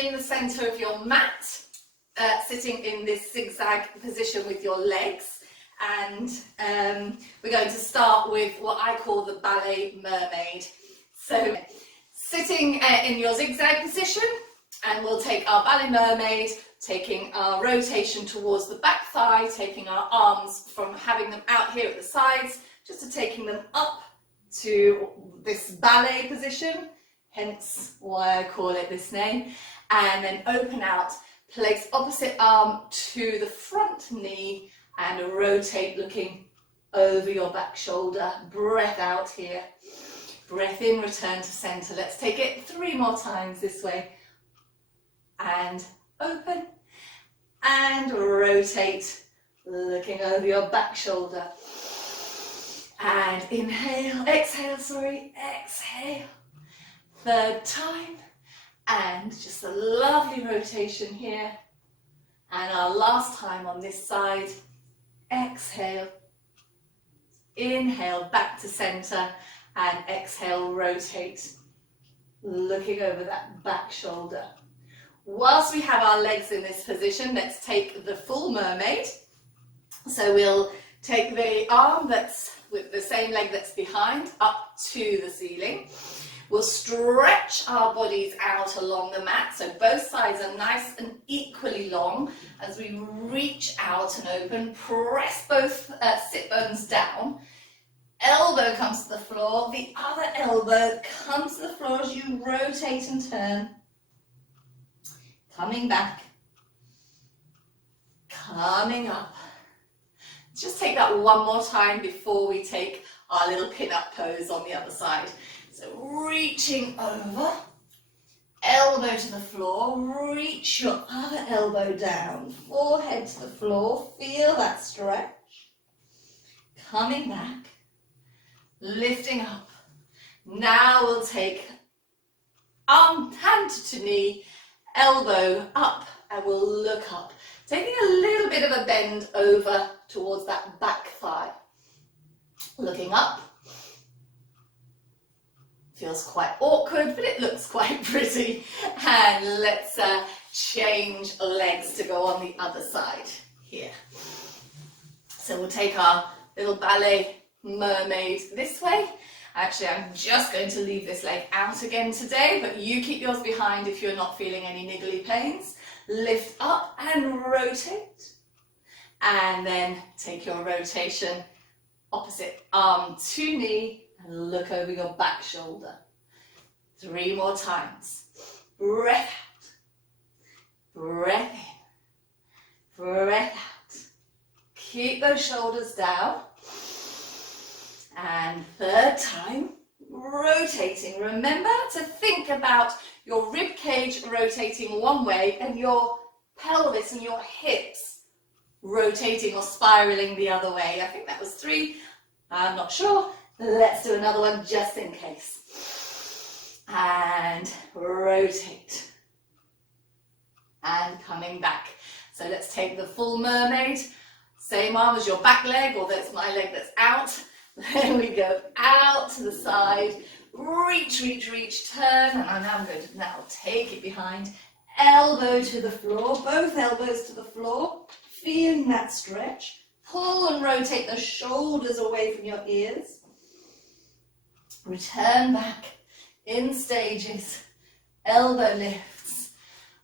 in the center of your mat, sitting in this zigzag position with your legs. And we're going to start with what I call the ballet mermaid. So sitting in your zigzag position, and we'll take our ballet mermaid, taking our rotation towards the back thigh, taking our arms from having them out here at the sides, just to taking them up to this ballet position, hence why I call it this name, and then open out, place opposite arm to the front knee and rotate looking over your back shoulder. Breath out here, breath in, return to center. Let's take it 3 more times this way, and open and rotate looking over your back shoulder. And inhale, exhale, exhale. 3rd time, and just a lovely rotation here. And our last time on this side, exhale, inhale, back to center, and exhale, rotate, looking over that back shoulder. Whilst we have our legs in this position, let's take the full mermaid. So we'll take the arm that's with the same leg that's behind up to the ceiling. We'll stretch our bodies out along the mat, so both sides are nice and equally long. As we reach out and open, press both sit bones down. Elbow comes to the floor, the other elbow comes to the floor as you rotate and turn. Coming back, coming up. Just take that one more time before we take our little pin-up pose on the other side. So reaching over, elbow to the floor, reach your other elbow down, forehead to the floor, feel that stretch. Coming back, lifting up. Now we'll take arm, hand to knee, elbow up, and we'll look up. Taking a little bit of a bend over towards that back thigh. Looking up. Feels quite awkward, but it looks quite pretty. And let's change legs to go on the other side here. So we'll take our little ballet mermaid this way. Actually, I'm just going to leave this leg out again today, but you keep yours behind if you're not feeling any niggly pains. Lift up and rotate, and then take your rotation, opposite arm to knee, and look over your back shoulder. 3 more times. Breath out, breath in, breath out. Keep those shoulders down. And 3rd time, rotating. Remember to think about your rib cage rotating one way and your pelvis and your hips rotating or spiraling the other way. I think that was 3. I'm not sure. Let's do another one just in case. And rotate. And coming back. So let's take the full mermaid. Same arm as your back leg, or that's my leg that's out. Then we go out to the side, reach, reach, reach, turn, and I'm going to now take it behind, elbow to the floor, both elbows to the floor, feeling that stretch. Pull and rotate the shoulders away from your ears. Return back in stages, elbow lifts.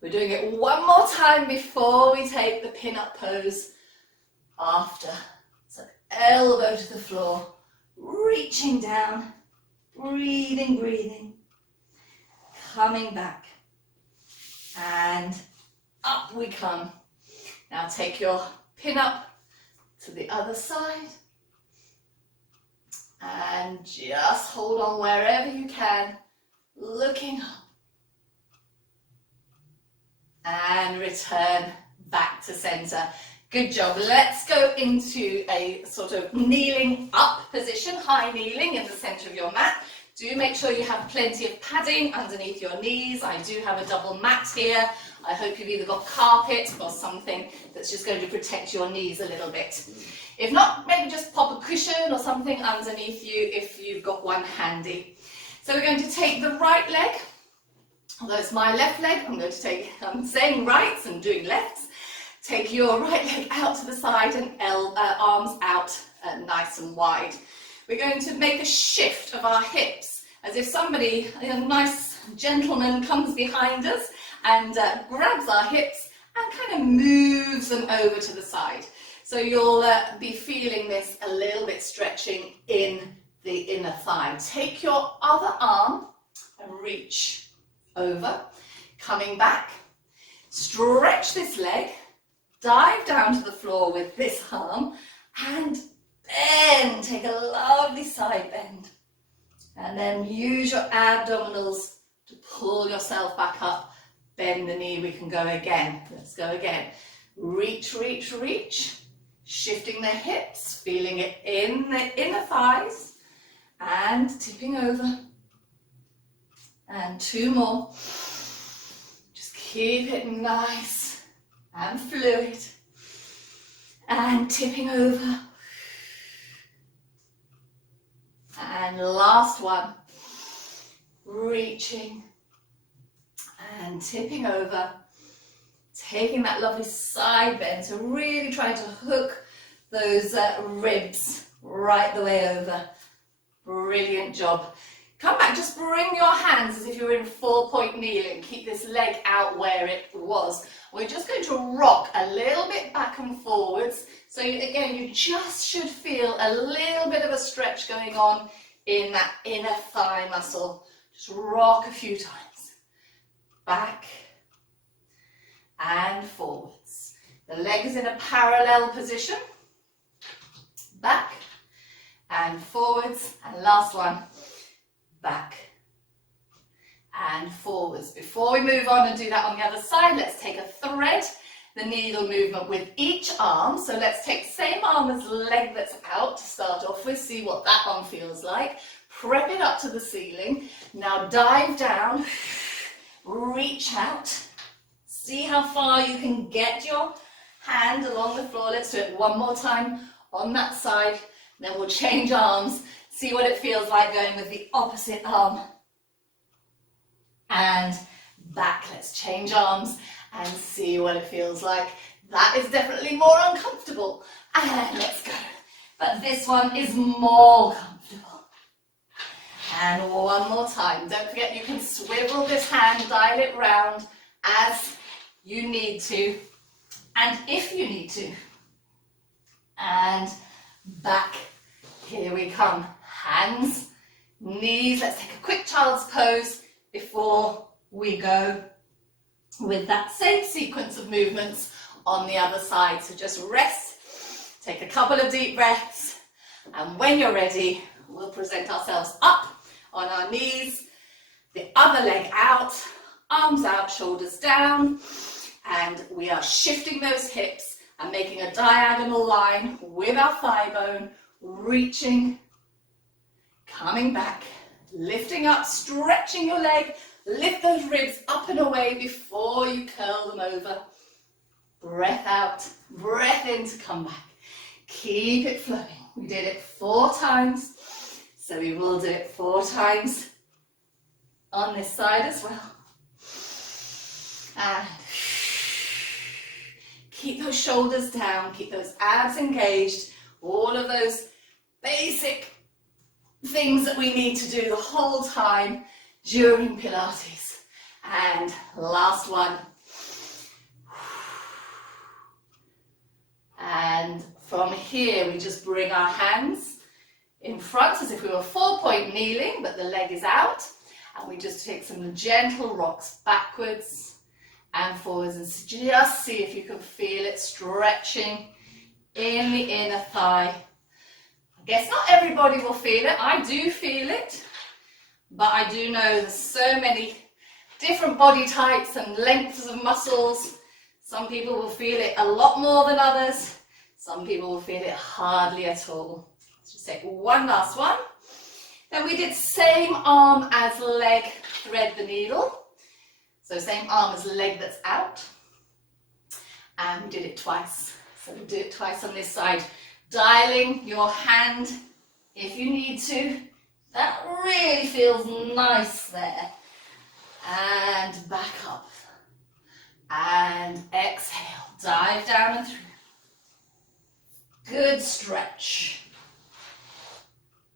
We're doing it one more time before we take the pin-up pose after. So elbow to the floor. Reaching down, breathing, breathing, coming back, and up we come. Now take your pin up to the other side, and just hold on wherever you can, looking up, and return back to center. Good job. Let's go into a sort of kneeling up position, high kneeling in the center of your mat. Do make sure you have plenty of padding underneath your knees. I do have a double mat here. I hope you've either got carpet or something that's just going to protect your knees a little bit. If not, maybe just pop a cushion or something underneath you if you've got one handy. So we're going to take the right leg Although it's my left leg, I'm saying rights and doing lefts. Take your right leg out to the side and arms out nice and wide. We're going to make a shift of our hips, as if somebody, a nice gentleman, comes behind us and grabs our hips and kind of moves them over to the side. So you'll be feeling this a little bit stretching in the inner thigh. Take your other arm and reach over, coming back. Stretch this leg, dive down to the floor with this arm and bend. Take a lovely side bend. And then use your abdominals to pull yourself back up. Bend the knee, we can go again. Let's go again. Reach, reach, reach. Shifting the hips, feeling it in the inner thighs. And tipping over. And 2 more. Just keep it nice and fluid. And tipping over. And last one. Reaching. And tipping over. Taking that lovely side bend, so really trying to hook those ribs right the way over. Brilliant job. Come back, just bring your hands as if you're in 4-point kneeling. Keep this leg out where it was. We're just going to rock a little bit back and forwards. So again, you just should feel a little bit of a stretch going on in that inner thigh muscle. Just rock a few times. Back and forwards. The leg is in a parallel position. Back and forwards. And last one. Back and forwards. Before we move on and do that on the other side, let's take a thread the needle movement with each arm. So let's take same arm as leg that's out to start off with. See what that one feels like. Prep it up to the ceiling. Now dive down. Reach out. See how far you can get your hand along the floor. Let's do it one more time on that side. Then we'll change arms. See what it feels like going with the opposite arm. And back. Let's change arms and see what it feels like. That is definitely more uncomfortable. And let's go. But this one is more comfortable. And one more time. Don't forget you can swivel this hand, dial it round as you need to, and if you need to. And back. Here we come. Hands, knees. Let's take a quick child's pose before we go with that same sequence of movements on the other side. So just rest, take a couple of deep breaths, and when you're ready, we'll present ourselves up on our knees, the other leg out, arms out, shoulders down, and we are shifting those hips and making a diagonal line with our thigh bone, reaching, coming back, lifting up, stretching your leg, lift those ribs up and away before you curl them over. Breath out, breath in to come back. Keep it flowing. We did it 4 times, so we will do it 4 times on this side as well. And keep those shoulders down, keep those abs engaged, all of those basic things that we need to do the whole time during Pilates. And last one. And from here, we just bring our hands in front as if we were 4-point kneeling, but the leg is out. And we just take some gentle rocks backwards and forwards, and just see if you can feel it stretching in the inner thigh. I guess not everybody will feel it. I do feel it, but I do know there's so many different body types and lengths of muscles. Some people will feel it a lot more than others. Some people will feel it hardly at all. Let's just take one last one. Then we did same arm as leg, thread the needle. So same arm as leg that's out. And we did it twice. So we'll do it twice on this side. Dialing your hand if you need to. That really feels nice there. and back up. And exhale, dive down and through. Good stretch.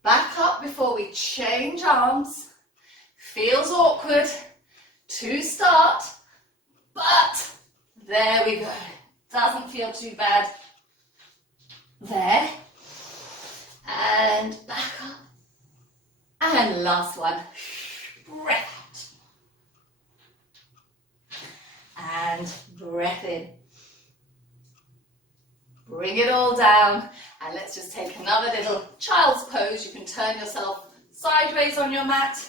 Back up before we change arms. Feels awkward to start, but there we go. Doesn't feel too bad. There. And back up. And last one. Breath out. And breath in. Bring it all down, and let's just take another little child's pose. You can turn yourself sideways on your mat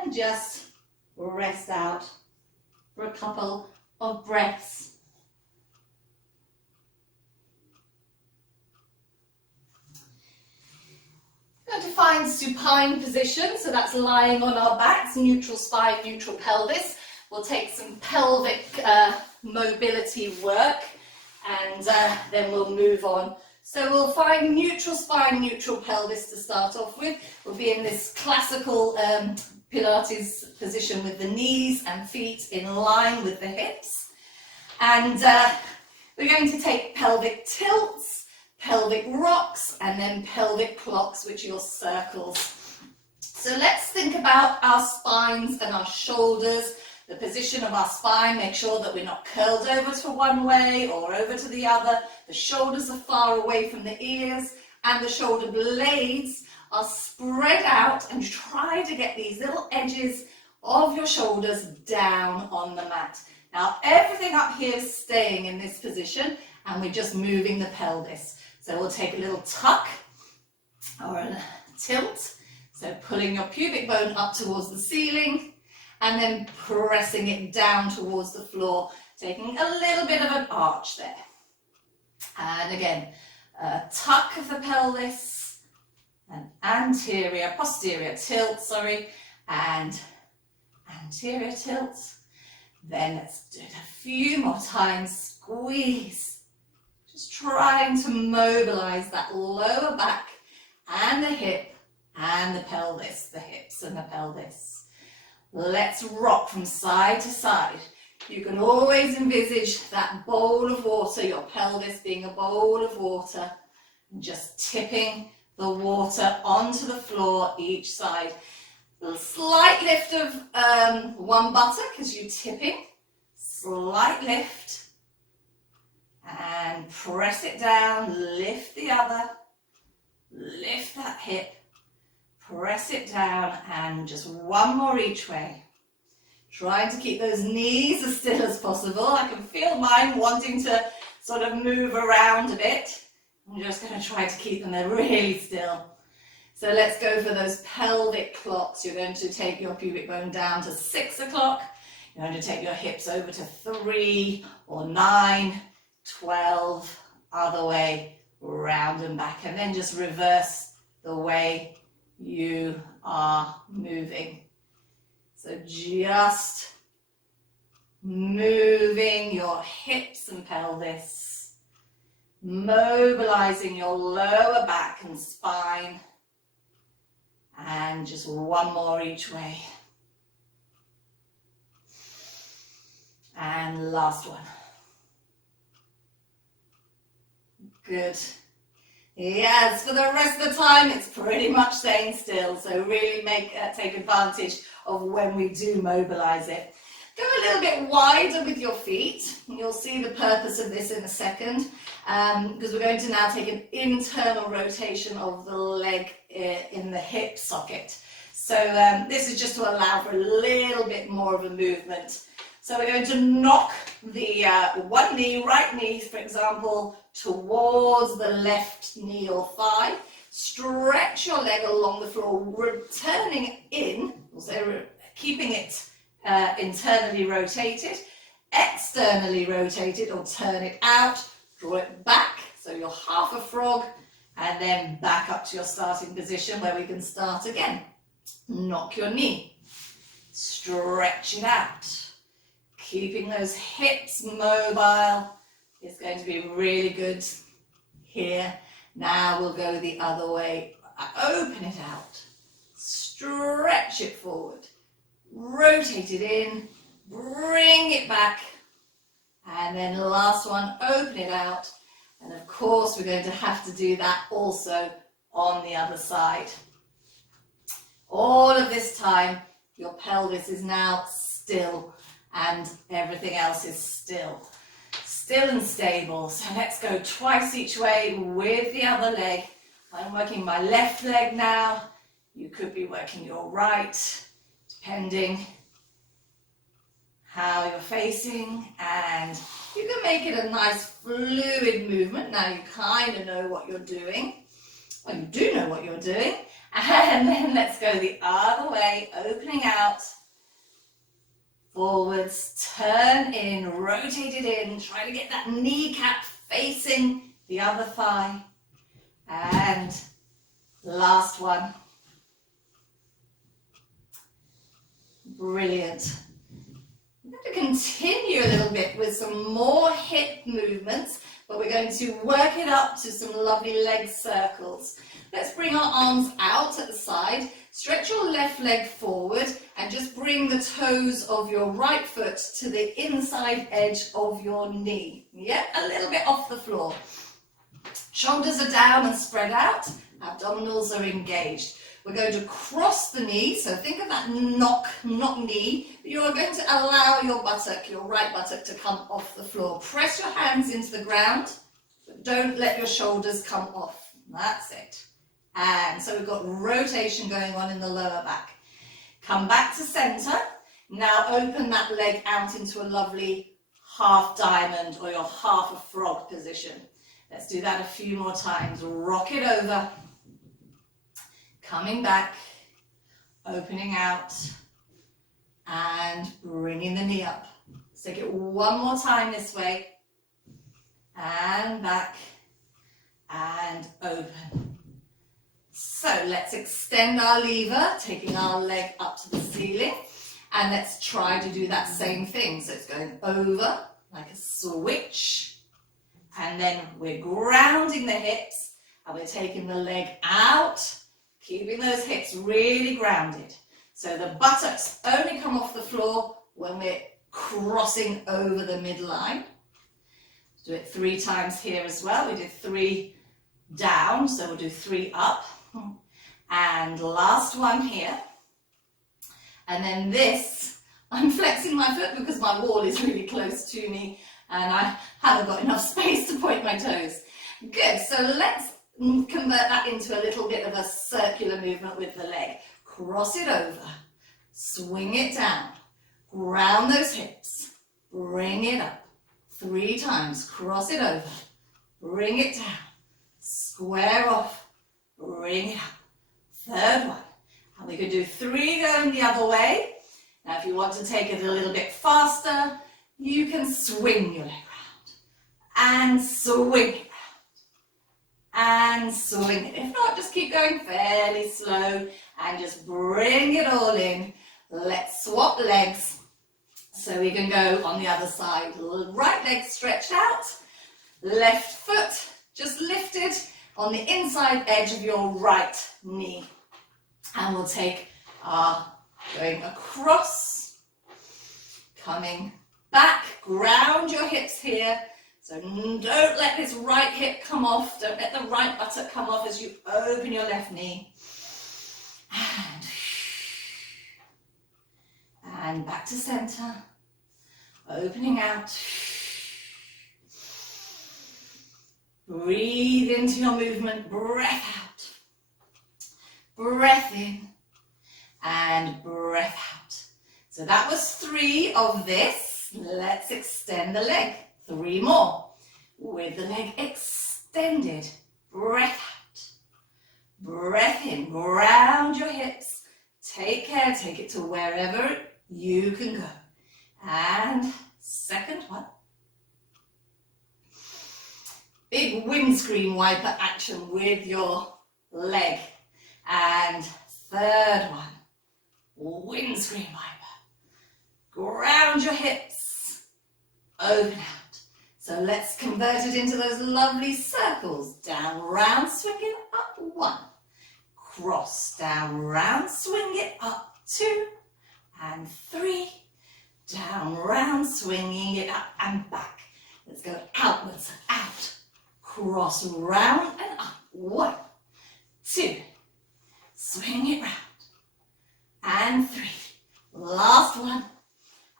and just rest out for a couple of breaths. We're going to find supine position, so that's lying on our backs, neutral spine, neutral pelvis. We'll take some pelvic mobility work, and then we'll move on. So we'll find neutral spine, neutral pelvis to start off with. We'll be in this classical Pilates position with the knees and feet in line with the hips. And we're going to take pelvic tilts, pelvic rocks, and then pelvic clocks, which are your circles. So let's think about our spines and our shoulders. The position of our spine, make sure that we're not curled over to one way or over to the other. The shoulders are far away from the ears, and the shoulder blades are spread out, and try to get these little edges of your shoulders down on the mat. Now everything up here is staying in this position, and we're just moving the pelvis. So we'll take a little tuck or a tilt, so pulling your pubic bone up towards the ceiling, and then pressing it down towards the floor, taking a little bit of an arch there. And again, a tuck of the pelvis, an posterior tilt, and anterior tilt. Then let's do it a few more times, squeeze. Just trying to mobilize that lower back and the hip and the pelvis, the hips and the pelvis. Let's rock from side to side. You can always envisage that bowl of water, your pelvis being a bowl of water, and just tipping the water onto the floor each side. A slight lift of one buttock as you're tipping, slight lift, and press it down, lift the other, lift that hip, press it down, and just one more each way. Trying to keep those knees as still as possible. I can feel mine wanting to sort of move around a bit. I'm just going to try to keep them there really still. So let's go for those pelvic clocks. You're going to take your pubic bone down to 6 o'clock. You're going to take your hips over to 3 or 9, 12, other way, round and back, and then just reverse the way you are moving. So just moving your hips and pelvis, mobilizing your lower back and spine, and just one more each way. And last one. Good. Yes, for the rest of the time, it's pretty much staying still. So really take advantage of when we do mobilize it. Go a little bit wider with your feet. You'll see the purpose of this in a second, because we're going to now take an internal rotation of the leg in the hip socket. So this is just to allow for a little bit more of a movement. So we're going to knock the one knee, right knee, for example, towards the left knee or thigh. Stretch your leg along the floor, returning in, so keeping it internally rotated, externally rotated, or turn it out, draw it back, so you're half a frog, and then back up to your starting position where we can start again. Knock your knee, stretch it out, keeping those hips mobile is going to be really good here. Now we'll go the other way, open it out, stretch it forward, rotate it in, bring it back, and then last one, open it out. And of course, we're going to have to do that also on the other side. All of this time, your pelvis is now still and everything else is still and stable. So let's go twice each way with the other leg. I'm working my left leg now. You could be working your right, depending how you're facing, and you can make it a nice fluid movement. Now you kind of know what you're doing. Well, you do know what you're doing. And then let's go the other way, opening out, forwards, turn in, rotate it in, try to get that kneecap facing the other thigh. And last one. Brilliant. I'm going to continue a little bit with some more hip movements, but we're going to work it up to some lovely leg circles. Let's bring our arms out at the side, stretch your left leg forward and just bring the toes of your right foot to the inside edge of your knee. Yeah, a little bit off the floor. Shoulders are down and spread out, abdominals are engaged. We're going to cross the knee, so think of that knock knee. You are going to allow your buttock, your right buttock, to come off the floor. Press your hands into the ground, but don't let your shoulders come off. That's it. And so we've got rotation going on in the lower back. Come back to center. Now open that leg out into a lovely half diamond or your half a frog position. Let's do that a few more times. Rock it over. Coming back, opening out, and bringing the knee up. Let's take it one more time this way, and back, and open. So let's extend our lever, taking our leg up to the ceiling, and let's try to do that same thing. So it's going over like a switch, and then we're grounding the hips, and we're taking the leg out, keeping those hips really grounded. So the buttocks only come off the floor when we're crossing over the midline. Do it 3 times here as well. We did 3 down, so we'll do 3 up. And last one here. And then this, I'm flexing my foot because my wall is really close to me and I haven't got enough space to point my toes. Good, so let's convert that into a little bit of a circular movement with the leg. Cross it over, swing it down, ground those hips, bring it up. 3 times, cross it over, bring it down, square off, bring it up. 3rd one, and we could do 3 going the other way. Now if you want to take it a little bit faster, you can swing your leg round and swing it. And swing it. If not, just keep going fairly slow and just bring it all in. Let's swap legs so we can go on the other side. Right leg stretched out, left foot just lifted on the inside edge of your right knee. And we'll take our going across, coming back, ground your hips here. So don't let this right hip come off, don't let the right buttock come off as you open your left knee. And back to center, opening out. Breathe into your movement, breath out. Breath in and breath out. So that was 3 of this. Let's extend the leg. 3 more. With the leg extended. Breath out. Breath in. Ground your hips. Take care. Take it to wherever you can go. And 2nd one. Big windscreen wiper action with your leg. And 3rd one. Windscreen wiper. Ground your hips. Open out. So let's convert it into those lovely circles. Down, round, swing it up, 1. Cross, down, round, swing it up, 2. and 3, down, round, swinging it up and back. Let's go outwards, out, cross, round and up. 1, 2, swing it round, and 3. Last one,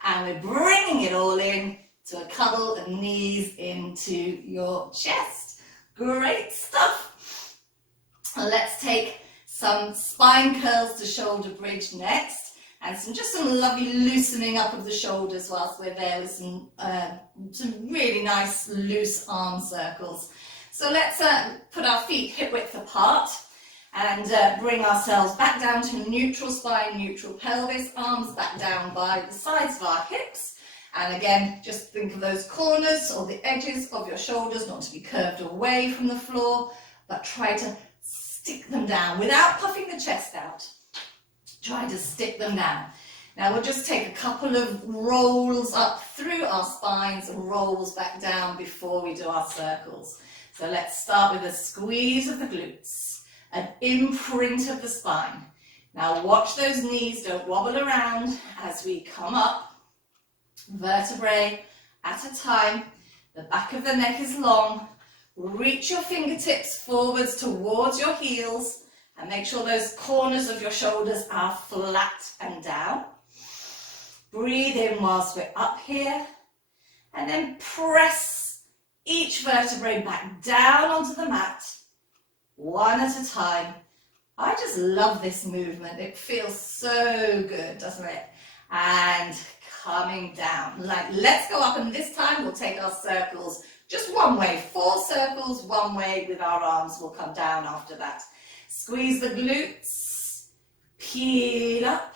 and we're bringing it all in to a cuddle and knees into your chest. Great stuff. Let's take some spine curls to shoulder bridge next, and just some lovely loosening up of the shoulders whilst we're there with some really nice loose arm circles. So let's put our feet hip width apart and bring ourselves back down to neutral spine, neutral pelvis, arms back down by the sides of our hips. And again, just think of those corners or the edges of your shoulders not to be curved away from the floor, but try to stick them down without puffing the chest out. Try to stick them down. Now we'll just take a couple of rolls up through our spines and rolls back down before we do our circles. So let's start with a squeeze of the glutes, an imprint of the spine. Now watch those knees, don't wobble around as we come up, vertebrae at a time. The back of the neck is long. Reach your fingertips forwards towards your heels and make sure those corners of your shoulders are flat and down. Breathe in whilst we're up here, and then press each vertebrae back down onto the mat, one at a time. I just love this movement. It feels so good, doesn't it? And coming down. Let's go up, and this time we'll take our circles just one way. 4 circles one way with our arms. We'll come down after that. Squeeze the glutes, peel up,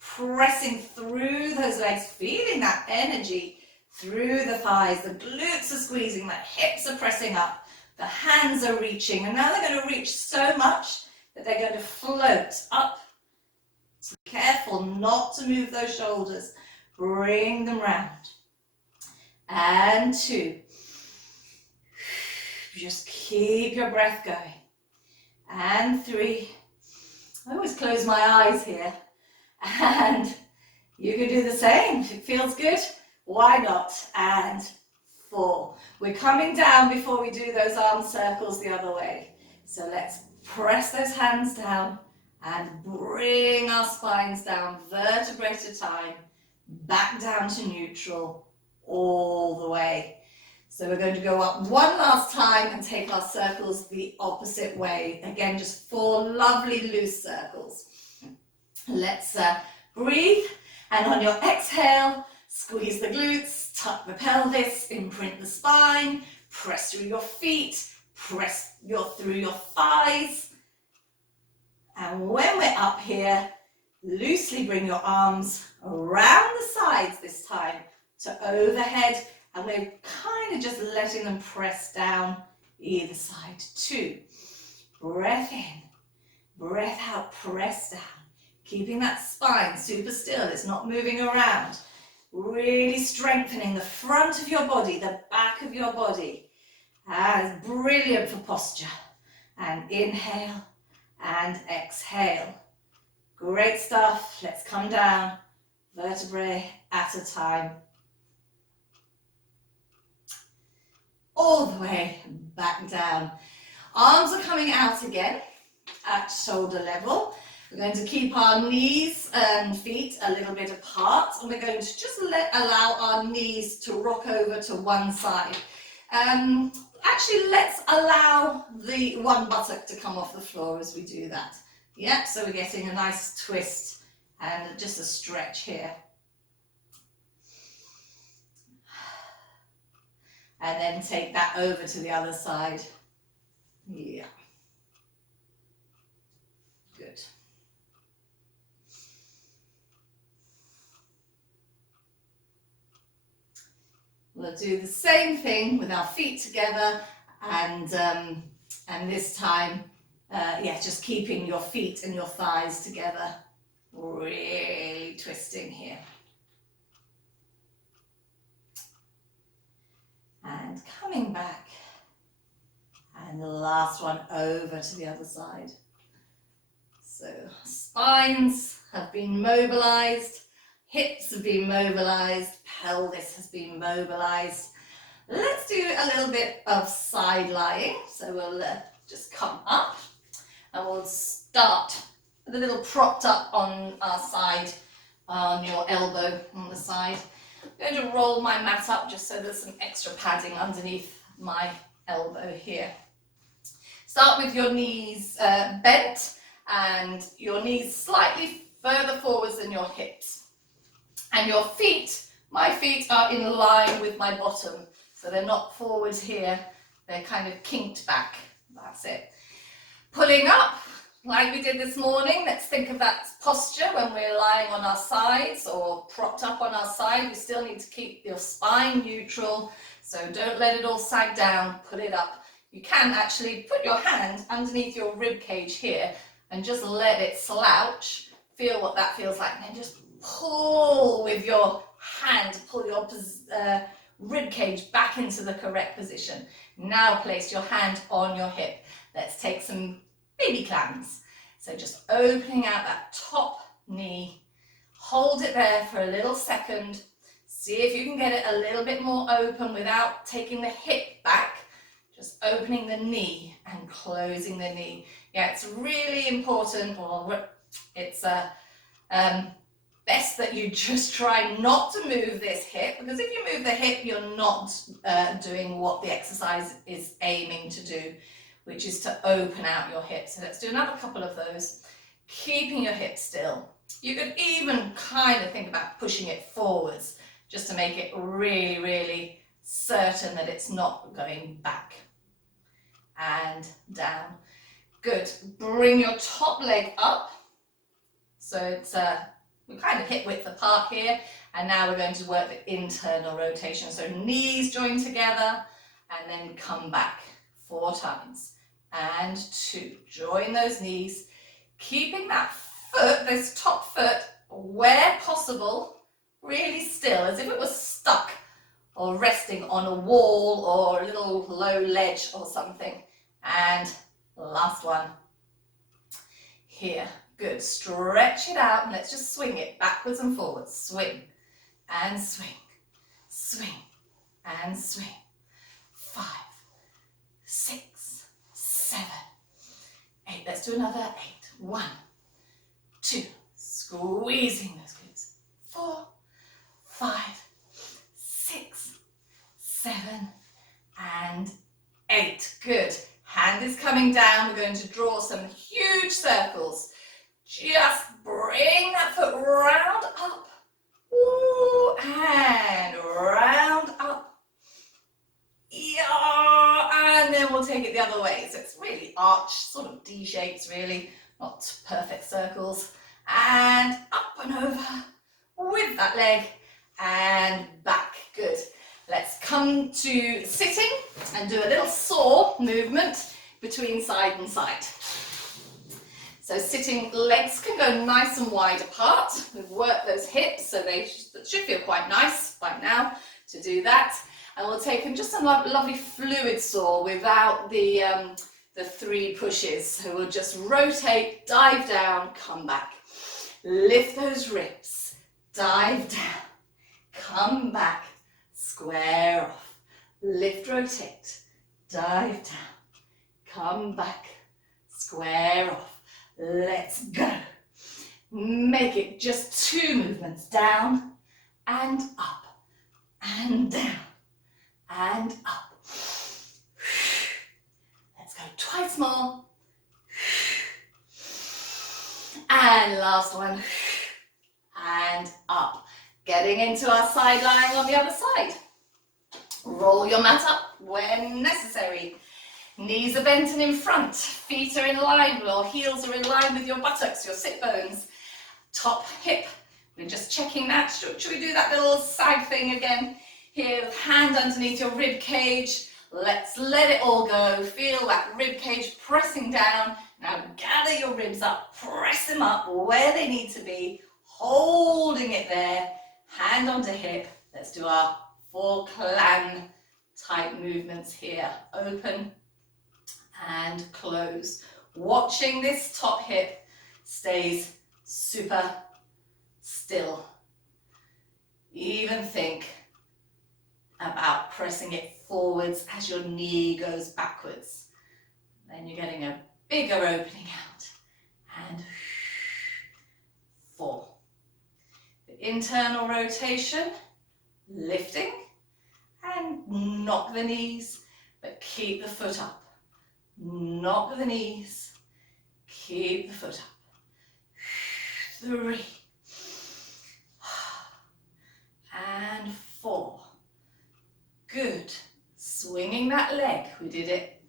pressing through those legs, feeling that energy through the thighs. The glutes are squeezing, the hips are pressing up, the hands are reaching, and now they're going to reach so much that they're going to float up. So be careful not to move those shoulders. Bring them round. And 2. Just keep your breath going. And 3. I always close my eyes here. And you can do the same. If it feels good, why not? And 4. We're coming down before we do those arm circles the other way. So let's press those hands down and bring our spines down, vertebrae at a time, back down to neutral, all the way. So we're going to go up one last time and take our circles the opposite way. Again, just 4 lovely loose circles. Let's breathe, and on your exhale, squeeze the glutes, tuck the pelvis, imprint the spine, press through your feet, press through your thighs. And when we're up here, loosely bring your arms around the sides this time to overhead, and we're kind of just letting them press down either side. 2. Breath in, breath out, press down. Keeping that spine super still, it's not moving around. Really strengthening the front of your body, the back of your body. That's brilliant for posture. And inhale and exhale. Great stuff. Let's come down, vertebrae at a time. All the way back down. Arms are coming out again at shoulder level. We're going to keep our knees and feet a little bit apart, and we're going to just allow our knees to rock over to one side. Actually, let's allow the one buttock to come off the floor as we do that. Yep, so we're getting a nice twist and just a stretch here. And then take that over to the other side. Yeah. Good. We'll do the same thing with our feet together, and this time, just keeping your feet and your thighs together, really twisting here. And coming back, and the last one over to the other side. So spines have been mobilised, hips have been mobilised, pelvis has been mobilised. Let's do a little bit of side lying. So we'll just come up and we'll start with a little propped up on our side, on your elbow on the side. I'm going to roll my mat up just so there's some extra padding underneath my elbow here. Start with your knees bent and your knees slightly further forwards than your hips. And your feet, my feet are in line with my bottom. So they're not forwards here, they're kind of kinked back. That's it. Pulling up, like we did this morning, let's think of that posture when we're lying on our sides or propped up on our side. You still need to keep your spine neutral, so don't let it all sag down, pull it up. You can actually put your hand underneath your rib cage here and just let it slouch. Feel what that feels like, and then just pull with your hand, pull your rib cage back into the correct position. Now place your hand on your hip. Let's take some baby clams. So just opening out that top knee, hold it there for a little second. See if you can get it a little bit more open without taking the hip back. Just opening the knee and closing the knee. Yeah, it's really important, or it's best that you just try not to move this hip, because if you move the hip, you're not doing what the exercise is aiming to do, which is to open out your hips. So let's do another couple of those, keeping your hips still. You could even kind of think about pushing it forwards, just to make it really, really certain that it's not going back. And down. Good. Bring your top leg up. So it's we're kind of hip width apart here, and now we're going to work the internal rotation. So knees join together and then come back 4 times. And 2. Join those knees, keeping that foot, this top foot, where possible, really still, as if it was stuck or resting on a wall or a little low ledge or something. And last one. Here. Good. Stretch it out and let's just swing it backwards and forwards. Swing and swing. Swing and swing. 5, 6, 7, 8. Let's do another 8. 1, 2. Squeezing those glutes. 4, 5, 6, 7, and 8. Good. Hand is coming down. We're going to draw some huge circles. Just bring that foot round up. Ooh, and round up. Yeah, and then we'll take it the other way. So it's really arched, sort of D shapes really, not perfect circles. And up and over with that leg and back. Good. Let's come to sitting and do a little saw movement between side and side. So sitting, legs can go nice and wide apart. We've worked those hips, so they should feel quite nice by now to do that. And we'll take just a lovely fluid saw without the 3 pushes. So we'll just rotate, dive down, come back. Lift those ribs, dive down, come back, square off. Lift, rotate, dive down, come back, square off. Let's go. Make it just 2 movements, down and up and down and up. Let's go twice more. And last one. And up. Getting into our side lying on the other side. Roll your mat up when necessary. Knees are bent and in front, feet are in line, or heels are in line with your buttocks, your sit bones. Top hip, we're just checking that. Should we do that little sag thing again? Here, hand underneath your rib cage. Let's let it all go. Feel that rib cage pressing down. Now gather your ribs up, press them up where they need to be, holding it there, hand onto hip. Let's do our 4 clan type movements here. Open and close. Watching this top hip, stays super still. Even think about pressing it forwards as your knee goes backwards. Then you're getting a bigger opening out. And 4. The internal rotation, lifting, and knock the knees, but keep the foot up. Knock the knees, keep the foot up. 3. And 4. Good. Swinging that leg. We did it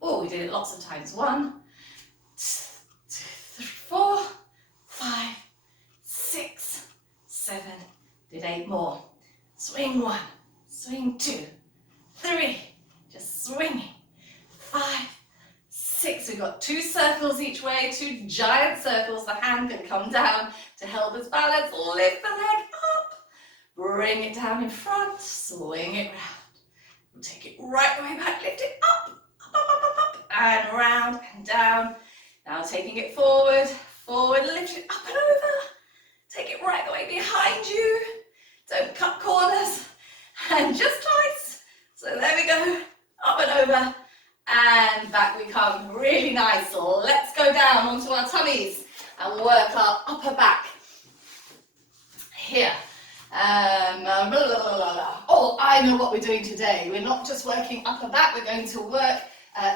lots of times. 1, 2, 3, 4, 5, 6, 7. Did 8 more. Swing 1, swing 2, 3. Just swinging. 5, 6. We've got 2 circles each way, 2 giant circles. The hand can come down to help us balance. Lift the leg up. Bring it down in front. Swing it round. We'll take it right the way back. Lift it up. Up, up, up, up, up. And round and down. Now taking it forward. Forward. Lift it up and over. Take it right the way behind you. Don't cut corners. And just twice. So there we go. Up and over. And back we come. Really nice. So let's go down onto our tummies and work our upper back. Here. Oh, I know what we're doing today. We're not just working upper back, we're going to work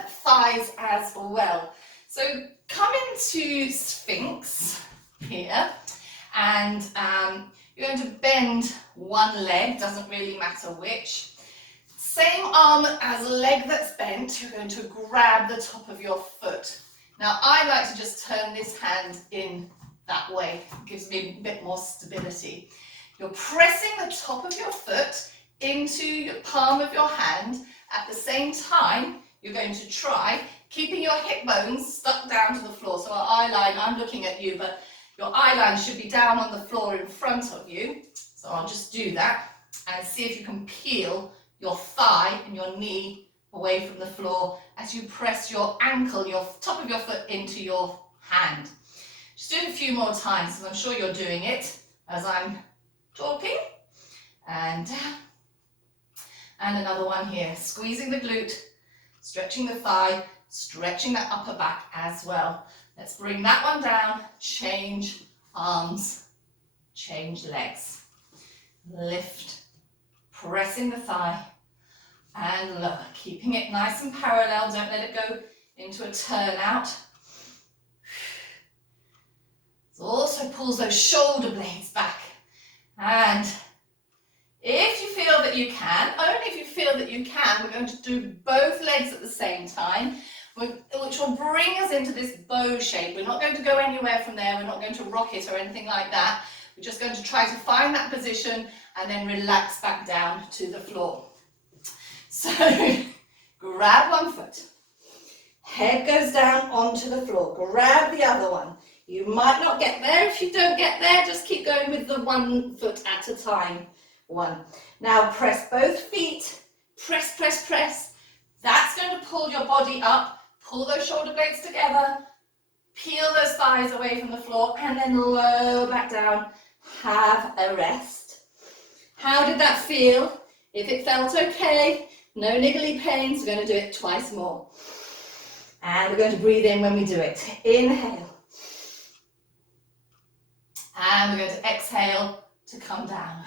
thighs as well. So come into Sphinx here, and you're going to bend one leg, doesn't really matter which. Same arm as leg that's bent, you're going to grab the top of your foot. Now I like to just turn this hand in that way, it gives me a bit more stability. You're pressing the top of your foot into your palm of your hand. At the same time, you're going to try keeping your hip bones stuck down to the floor. So our eye line, I'm looking at you, but your eye line should be down on the floor in front of you. So I'll just do that and see if you can peel your thigh and your knee away from the floor as you press your ankle, your top of your foot into your hand. Just do it a few more times, and I'm sure you're doing it as I'm talking, and down, and another one here, squeezing the glute, stretching the thigh, stretching that upper back as well. Let's bring that one down, change arms, change legs, lift, pressing the thigh, and lower, keeping it nice and parallel, don't let it go into a turnout. It also pulls those shoulder blades back. And if you feel that you can, only if you feel that you can, we're going to do both legs at the same time, which will bring us into this bow shape. We're not going to go anywhere from there, we're not going to rock it or anything like that. We're just going to try to find that position and then relax back down to the floor. So, grab one foot, head goes down onto the floor, grab the other one. You might not get there. If you don't get there, just keep going with the 1 foot at a time. 1. Now press both feet. Press, press, press. That's going to pull your body up. Pull those shoulder blades together. Peel those thighs away from the floor and then lower back down. Have a rest. How did that feel? If it felt okay, no niggly pains, we're going to do it twice more. And we're going to breathe in when we do it. Inhale. And we're going to exhale to come down.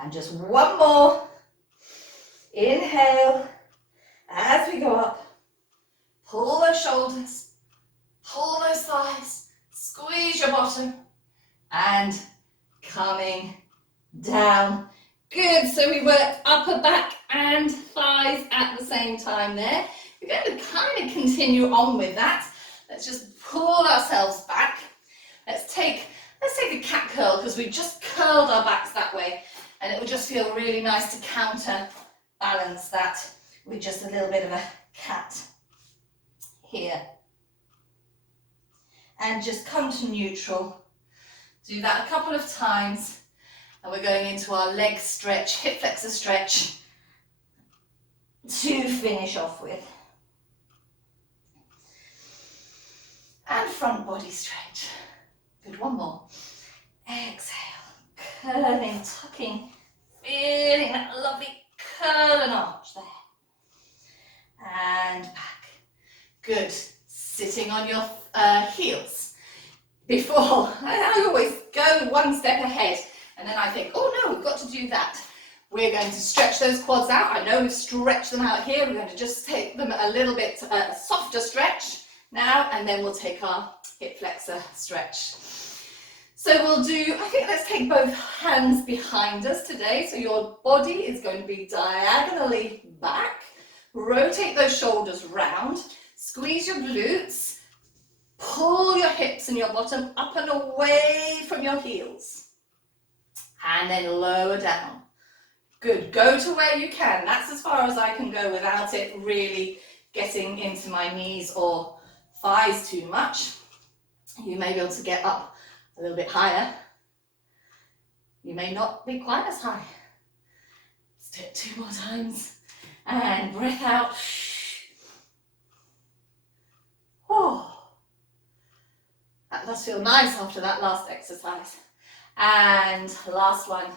And just one more. Inhale. As we go up, pull those shoulders, pull those thighs, squeeze your bottom, and coming down. Good, so we worked upper back and thighs at the same time there. We're going to kind of continue on with that. Let's just pull ourselves back. Let's take a cat curl, because we just curled our backs that way, and it will just feel really nice to counterbalance that with just a little bit of a cat here. And just come to neutral. Do that a couple of times, and we're going into our leg stretch, hip flexor stretch to finish off with. And front body stretch. Good, one more. Exhale, curling, tucking, feeling that lovely curl and arch there. And back. Good. Sitting on your heels. Before, I always go one step ahead and then I think, oh no, we've got to do that. We're going to stretch those quads out. I know we've stretched them out here. We're going to just take them a little bit softer stretch now, and then we'll take our hip flexor stretch. So we'll do, I think let's take both hands behind us today. So your body is going to be diagonally back. Rotate those shoulders round. Squeeze your glutes. Pull your hips and your bottom up and away from your heels. And then lower down. Good, go to where you can. That's as far as I can go without it really getting into my knees or thighs too much. You may be able to get up a little bit higher. You may not be quite as high. Let's do it 2 more times. And breath out. Oh, that does feel nice after that last exercise. And last one.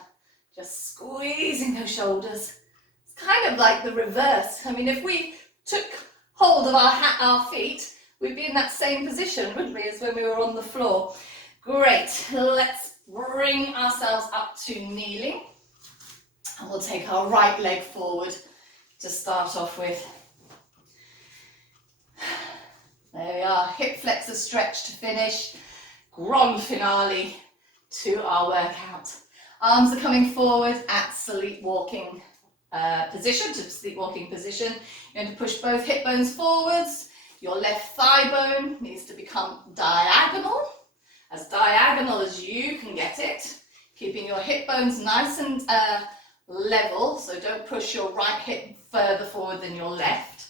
Just squeezing those shoulders. It's kind of like the reverse. I mean, if we took hold of our feet, we'd be in that same position, wouldn't we, as when we were on the floor. Great. Let's bring ourselves up to kneeling. And we'll take our right leg forward to start off with. There we are. Hip flexor stretch to finish. Grand finale to our workout. Arms are coming forward at sleepwalking position, You're going to push both hip bones forwards. Your left thigh bone needs to become diagonal as you can get it. Keeping your hip bones nice and level, so don't push your right hip further forward than your left.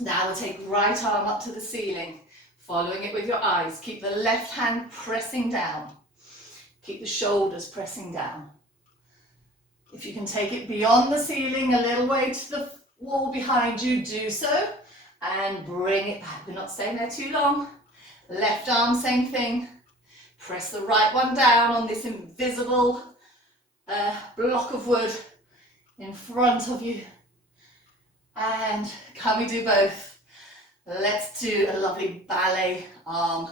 Now we'll take right arm up to the ceiling, following it with your eyes. Keep the left hand pressing down. Keep the shoulders pressing down. If you can take it beyond the ceiling, a little way to the wall behind you, do so. And bring it back. We're not staying there too long. Left arm, same thing. Press the right one down on this invisible block of wood in front of you. And can we do both? Let's do a lovely ballet arm.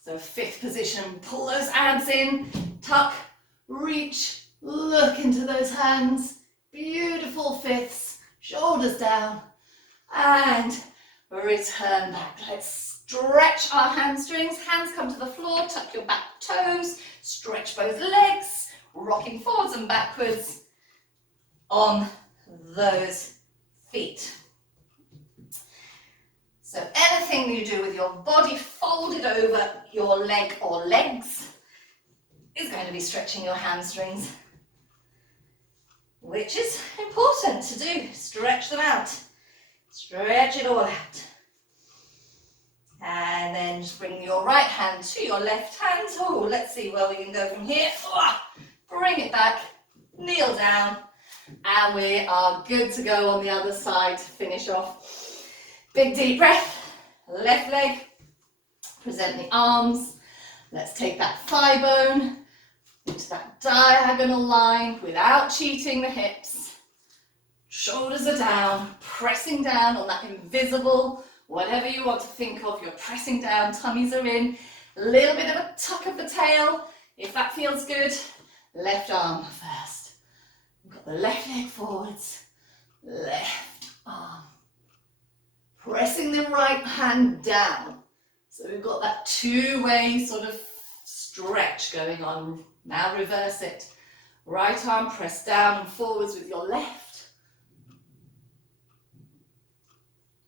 So 5th position, pull those abs in, tuck, reach, look into those hands. Beautiful 5ths, shoulders down, and return back. Let's stretch our hamstrings. Hands come to the floor, tuck your back toes, stretch both legs, rocking forwards and backwards on those feet. So anything you do with your body folded over your leg or legs is going to be stretching your hamstrings, which is important to do. Stretch them out. Stretch it all out. And then just bring your right hand to your left hand. Oh, let's see where we can go from here. Bring it back, kneel down, and we are good to go on the other side to finish off. Big deep breath, left leg, present the arms. Let's take that thigh bone into that diagonal line without cheating the hips. Shoulders are down, pressing down on that invisible, whatever you want to think of, you're pressing down, tummies are in. A little bit of a tuck of the tail, if that feels good. Left arm first. We've got the left leg forwards, left arm. Pressing the right hand down. So we've got that two-way sort of stretch going on. Now reverse it. Right arm press down and forwards with your left.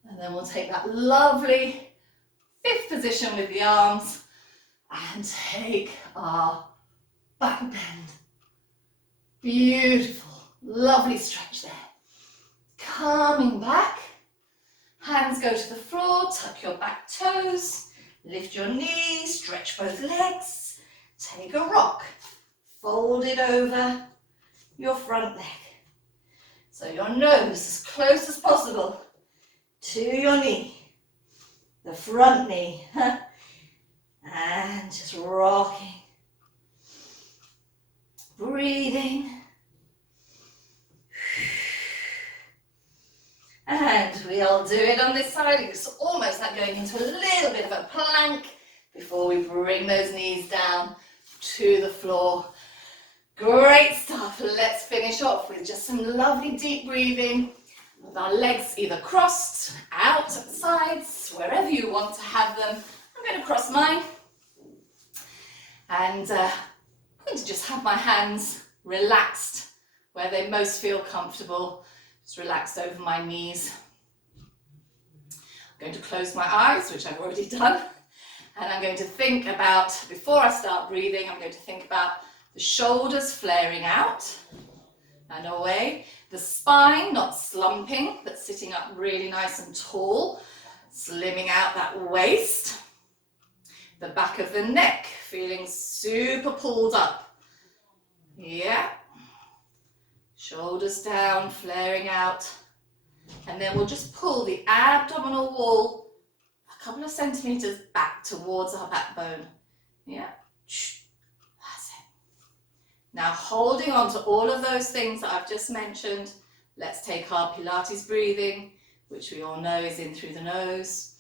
And then we'll take that lovely 5th position with the arms and take our back bend. Beautiful, lovely stretch there. Coming back. Hands go to the floor, tuck your back toes, lift your knees, stretch both legs, take a rock, fold it over your front leg. So your nose as close as possible to your knee. the front knee, and just rocking, breathing, and we'll do it on this side. It's almost like going into a little bit of a plank before we bring those knees down to the floor. Great stuff. Let's finish off with just some lovely deep breathing with our legs either crossed, out at the sides, wherever you want to have them. I'm going to cross mine, and I'm going to just have my hands relaxed where they most feel comfortable, just relaxed over my knees. I'm going to close my eyes, which I've already done, and I'm going to think about, before I start breathing, I'm going to think about the shoulders flaring out and away, the spine not slumping, but sitting up really nice and tall, slimming out that waist, the back of the neck feeling super pulled up, yeah, shoulders down, flaring out, and then we'll just pull the abdominal wall a couple of centimeters back towards our backbone, yeah. Now, holding on to all of those things that I've just mentioned, let's take our Pilates breathing, which we all know is in through the nose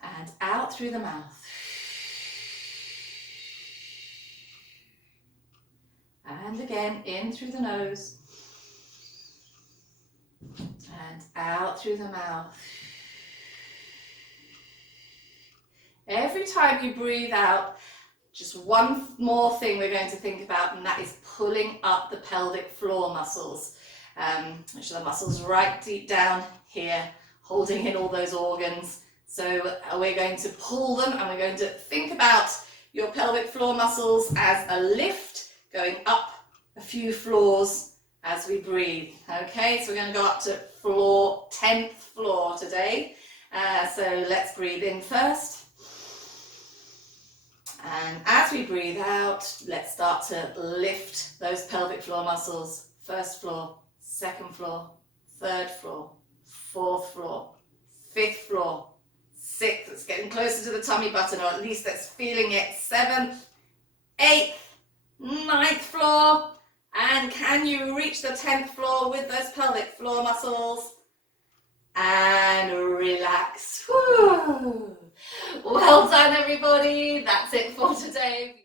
and out through the mouth. And again, in through the nose and out through the mouth. Every time you breathe out, just one more thing we're going to think about, and that is pulling up the pelvic floor muscles, which are the muscles right deep down here, holding in all those organs. So we're going to pull them, and we're going to think about your pelvic floor muscles as a lift going up a few floors as we breathe. Okay, so we're going to go up to 10th floor today. So let's breathe in first. And as we breathe out, let's start to lift those pelvic floor muscles. First floor, second floor, third floor, fourth floor, fifth floor, sixth. It's getting closer to the tummy button, or at least that's feeling it. Seventh, eighth, ninth floor. And can you reach the 10th floor with those pelvic floor muscles? And relax. Whew. Well done, everybody. That's it for today.